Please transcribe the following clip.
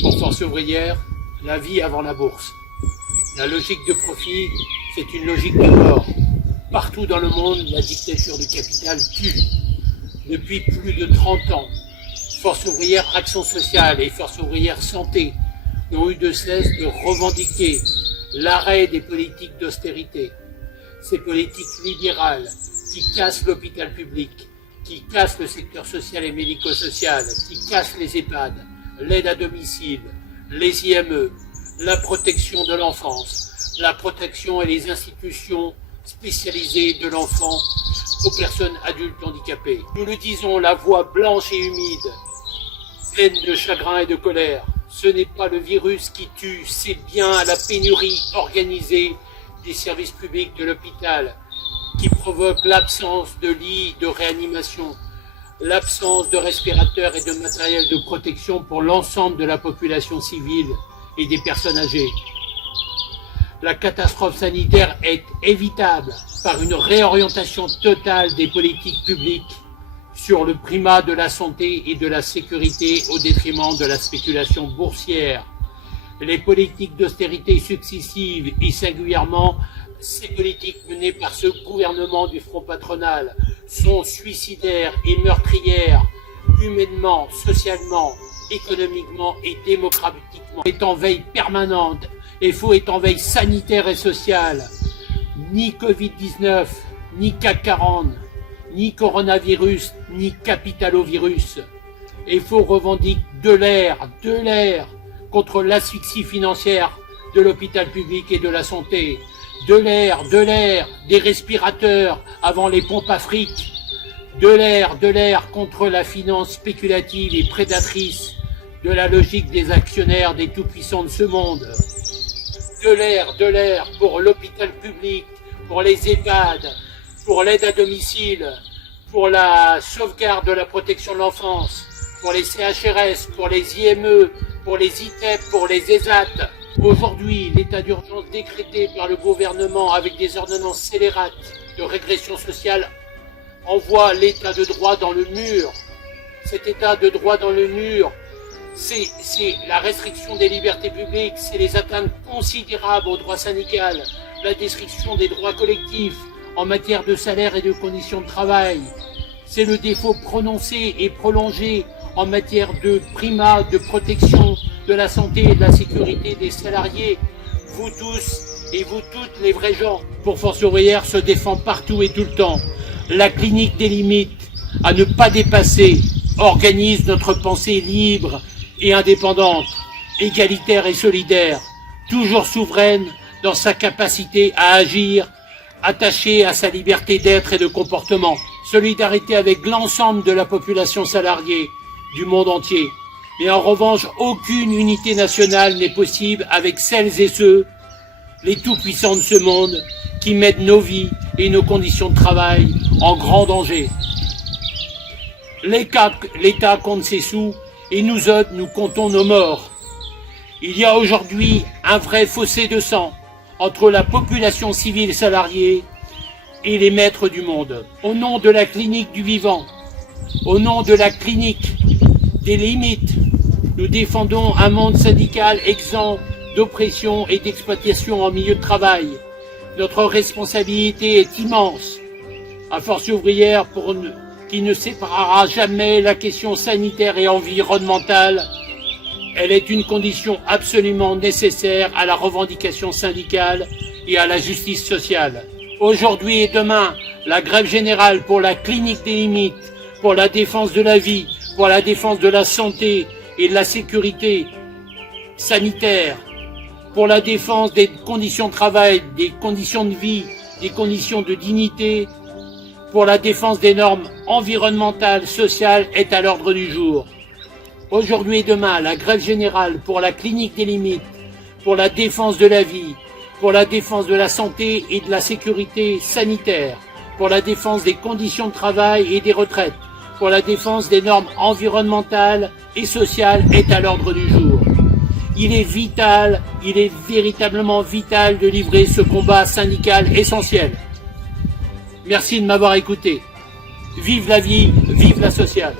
Pour Force ouvrière, la vie avant la bourse. La logique de profit, c'est une logique de mort. Partout dans le monde, la dictature du capital tue. Depuis plus de 30 ans, Force ouvrière Action sociale et Force ouvrière Santé n'ont eu de cesse de revendiquer l'arrêt des politiques d'austérité. Ces politiques libérales qui cassent l'hôpital public, qui cassent le secteur social et médico-social, qui cassent les EHPAD, l'aide à domicile, les IME, la protection de l'enfance, la protection et les institutions spécialisées de l'enfant aux personnes adultes handicapées. Nous le disons, la voix blanche et humide, pleine de chagrin et de colère. Ce n'est pas le virus qui tue, c'est bien la pénurie organisée des services publics de l'hôpital qui provoque l'absence de lits de réanimation, l'absence de respirateurs et de matériel de protection pour l'ensemble de la population civile et des personnes âgées. La catastrophe sanitaire est évitable par une réorientation totale des politiques publiques sur le primat de la santé et de la sécurité au détriment de la spéculation boursière. Les politiques d'austérité successives et singulièrement ces politiques menées par ce gouvernement du Front patronal sont suicidaires et meurtrières, humainement, socialement, économiquement et démocratiquement. Est en veille permanente et FO est en veille sanitaire et sociale. Ni Covid-19, ni CAC 40, ni coronavirus, ni capitalovirus. FO revendique de l'air contre l'asphyxie financière de l'hôpital public et de la santé. De l'air, des respirateurs avant les pompes afriques. De l'air contre la finance spéculative et prédatrice de la logique des actionnaires des tout-puissants de ce monde. De l'air pour l'hôpital public, pour les EHPAD, pour l'aide à domicile, pour la sauvegarde de la protection de l'enfance, pour les CHRS, pour les IME, pour les ITEP, pour les ESAT. Aujourd'hui, l'état d'urgence décrété par le gouvernement avec des ordonnances scélérates de régression sociale envoie l'état de droit dans le mur. Cet état de droit dans le mur, c'est la restriction des libertés publiques, c'est les atteintes considérables aux droits syndicaux, la destruction des droits collectifs en matière de salaire et de conditions de travail. C'est le défaut prononcé et prolongé en matière de primat, de protection de la santé et de la sécurité des salariés. Vous tous et vous toutes les vrais gens, pour Force ouvrière, se défend partout et tout le temps. La clinique des limites à ne pas dépasser organise notre pensée libre et indépendante, égalitaire et solidaire, toujours souveraine dans sa capacité à agir, attachée à sa liberté d'être et de comportement. Solidarité avec l'ensemble de la population salariée du monde entier. Mais en revanche, aucune unité nationale n'est possible avec celles et ceux, les tout-puissants de ce monde, qui mettent nos vies et nos conditions de travail en grand danger. L'État compte ses sous et nous autres, nous comptons nos morts. Il y a aujourd'hui un vrai fossé de sang entre la population civile salariée et les maîtres du monde. Au nom de la clinique du vivant, au nom de la clinique des limites, nous défendons un monde syndical exempt d'oppression et d'exploitation en milieu de travail. Notre responsabilité est immense. À Force ouvrière, qui ne séparera jamais la question sanitaire et environnementale, elle est une condition absolument nécessaire à la revendication syndicale et à la justice sociale. Aujourd'hui et demain, la grève générale pour la clinique des limites, pour la défense de la vie, pour la défense de la santé et de la sécurité sanitaire, pour la défense des conditions de travail, des conditions de vie, des conditions de dignité, pour la défense des normes environnementales, sociales est à l'ordre du jour. Aujourd'hui et demain, la grève générale pour la clinique des limites, pour la défense de la vie, pour la défense de la santé et de la sécurité sanitaire, pour la défense des conditions de travail et des retraites, pour la défense des normes environnementales et sociales est à l'ordre du jour. Il est vital, il est véritablement vital de livrer ce combat syndical essentiel. Merci de m'avoir écouté. Vive la vie, vive la sociale.